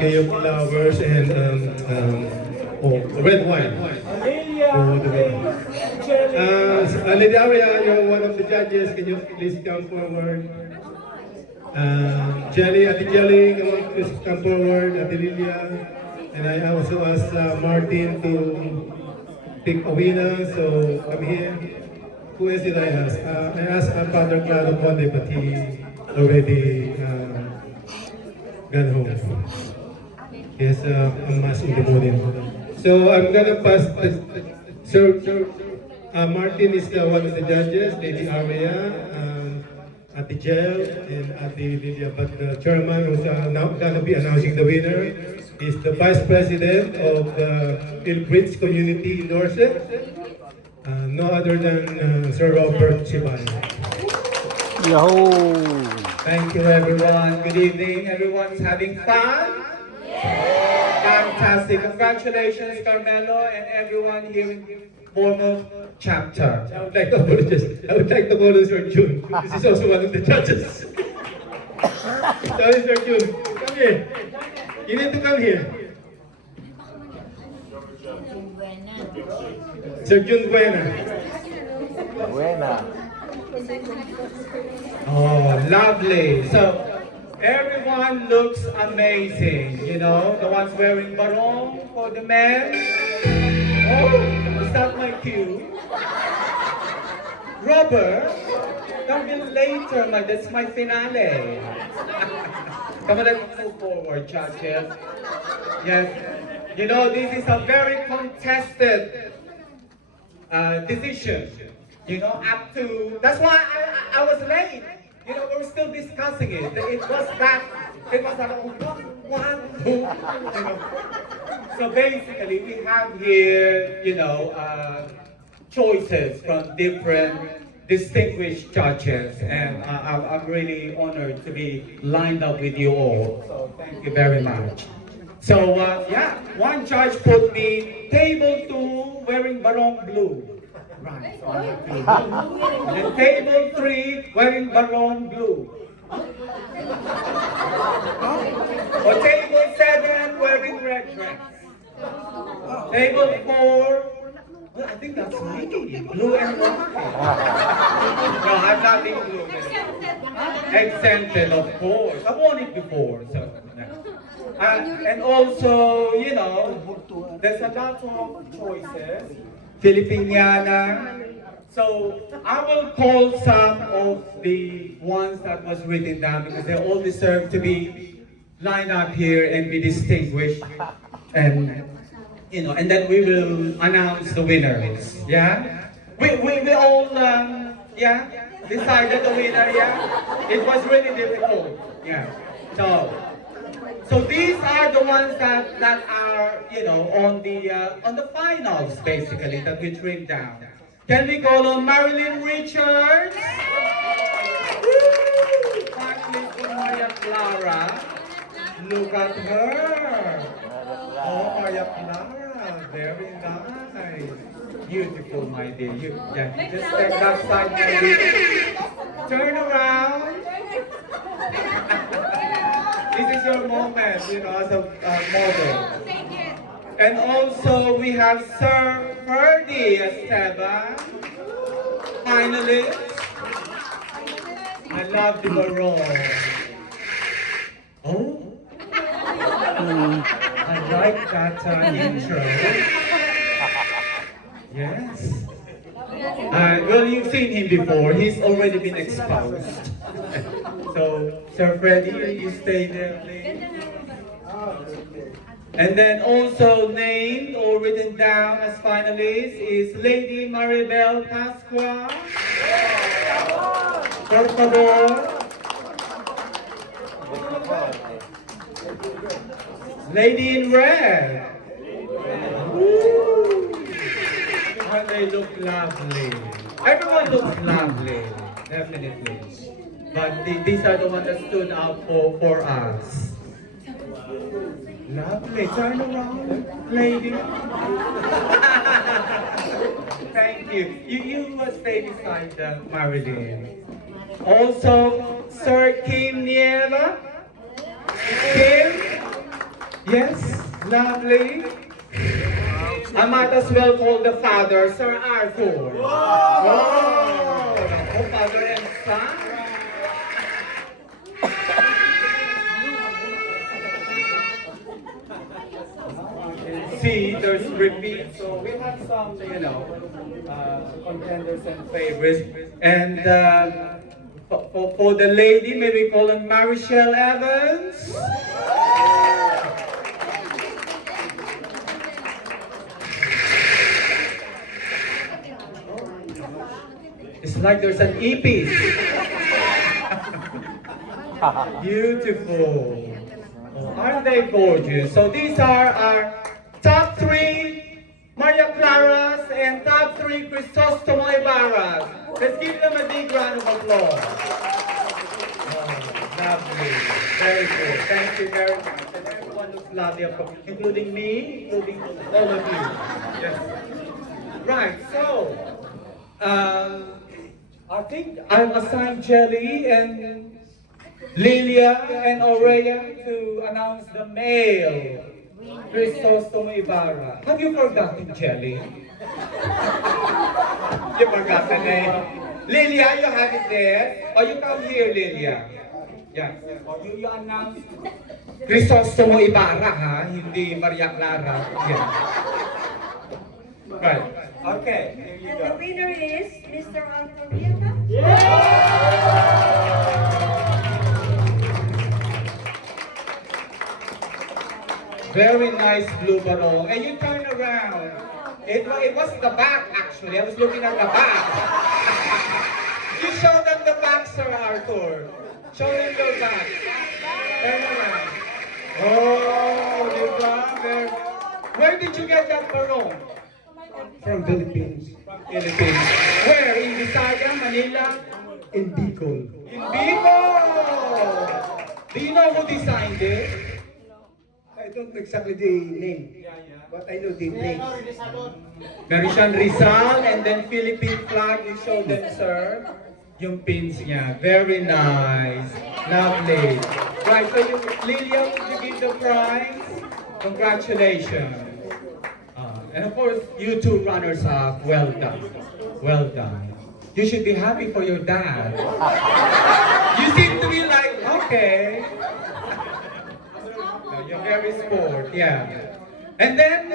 bouquet of flowers and red wine. For the wedding. Lady Aria, you're one of the judges. Can you please come forward? Jelly, Ate Jelly, please come forward. Ate Lilia. And I also asked Martin to pick a winner, so come here. Who else did I ask? I asked Father Claro Conde, but he already gone home. He has a mass in the morning. So I'm gonna pass Sir Martin is one of the judges, Lady Aria, at the jail, and at the Lydia. But the chairman who's now gonna be announcing the winner is the Vice President of the Philippines Community in Dorset, no other than Sir Robert Chibay. Yahoo! Thank you, everyone. Good evening. Everyone's having fun? Fantastic. Congratulations, Carmelo, and everyone here in Bournemouth chapter. I would like to apologize. I would like to call on Sir June. This is also one of the judges. Sorry, Sir June. Come here. You need to come here. Sir June Buena. Buena. Oh, lovely. So, everyone looks amazing. You know, the ones wearing barong for the men. Oh, is that my cue? Robert, come in later, that's my finale. Come on, let's move forward, judges. Yes, you know, this is a very contested decision. You know, up to, that's why I was late. You know, we were still discussing it. It was that one, two, you know. So basically, we have here, you know, choices from different distinguished judges, and I'm really honored to be lined up with you all. So thank you very much. So yeah, one judge put me table 2 wearing barong blue. Right, so I have to blue. And table 3 wearing barong blue. Or table 7 wearing red dress. Table 4, well, I think that's me, blue and white. No, I'm not in blue. Exempted, of course. I've worn it before, so. And also, you know, there's a lot of choices. Filipiniana. So I will call some of the ones that was written down because they all deserve to be lined up here and be distinguished. And you know, and then we will announce the winners. Yeah, we all yeah decided the winner. Yeah, it was really difficult. Yeah, so these are the ones that are, you know, on the finals basically that we trimmed down. Can we call on Marilyn Richards? Finalist for Maria Clara. Look at her. Oh, Maria Clara, very nice. Beautiful, my dear. Yeah, just step that side, my dear. Turn around. This is your moment, you know, as a model. And also we have Sir Ferdy Esteban, finalist. I love the barong. Oh, I like that intro. Yes. Well, you've seen him before. He's already been exposed. So, Sir Freddy, you stay there, please. And then also named or written down as finalists is Lady Maribel Pasqua. Por favor. Lady in red. Woo. And they look lovely. Everyone looks lovely, definitely. But these are the ones that stood out for us. Lovely. Turn around, lady. Thank you. You stay beside Marilyn. Also, Sir Kim Nieva. Kim. Yes, lovely. I might as well call the father Sir Arthur. Oh, father and son. See, there's repeat. So we have some, contenders and favorites. And for the lady, may we call her Marichelle Evans? It's like there's an earpiece. Beautiful. Oh, aren't they gorgeous? So these are our top 3 Maria Claras and top 3 Crisostomo Ibarras. Let's give them a big round of applause. Oh, lovely. Very good. Thank you very much. And everyone looks lovely, of course, including me, including all of you. Yes. Right, so I think I've assigned Jelly and Lilia and Aurea to announce the male Crisostomo Ibarra. Have you forgotten Jelly? You forgot the name. Lilia, you have it there. Or you come here, Lilia. Yeah. Or you announce Crisostomo Ibarra, ha? Hindi Maria Clara. Yeah. Right. Okay, here you And go. the winner is Mr. Arthur Villalta. Very nice blue barong. And you turn around. It was the back, actually. I was looking at the back. You show them the back, Sir Arthur. Show them your back. Turn around. Oh, you got there. Where did you get that barong? From Philippines, From Philippines. Where? In Visayas, Manila? in Bicol. In Bicol! Do you know who designed it? I don't know exactly the name, but I know the place. Marichan Rizal and then Philippine flag. You show them, sir. Yung pins niya. Very nice. Lovely. Right, so you, Lilia, you give the prize. Congratulations. And of course, you two runners up. Well done. Well done. You should be happy for your dad. You seem to be like, okay. No, you're very sport, yeah. And then,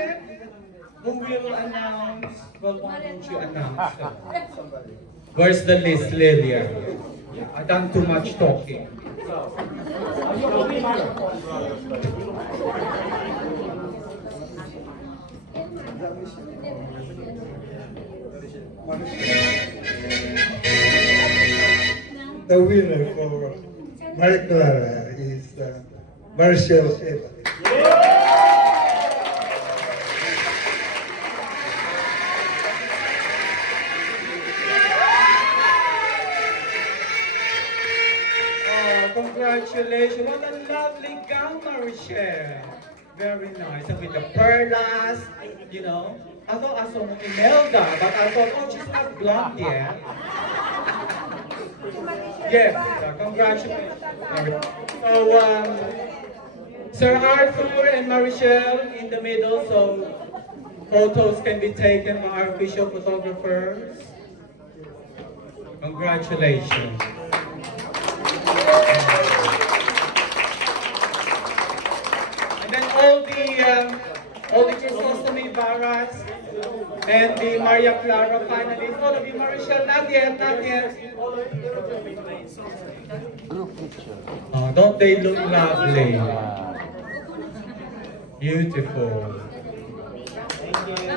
who will announce? Well, why don't you announce? Where's the list, Lilia? I've done too much talking. The winner for Maria Clara is Marichelle Evans. Oh, congratulations. What a lovely gown, Marichelle. Very nice. And with the perlas, you know. I thought I saw Imelda, but I thought, oh, she's not blonde yet. Yes, congratulations. So, Sir Arthur and Marichelle in the middle, so photos can be taken by our official photographers. Congratulations. And then all the Crisostomo Ibarras and the Maria Clara finalists, all of you, Marichelle, not yet, not yet. Group picture. Oh, don't they look lovely? Beautiful.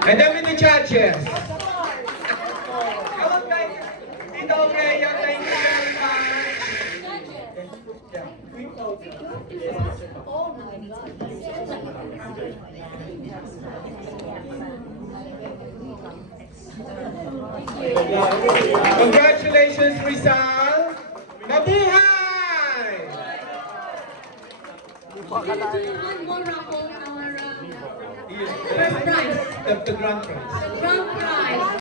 And then with the judges. Come on, guys. Tita Aurea, thank you very much. Yeah, quick photo. Congratulations, Rizal. Mabuhay! We're gonna do one more raffle, our first prize, The grand prize. grand prize.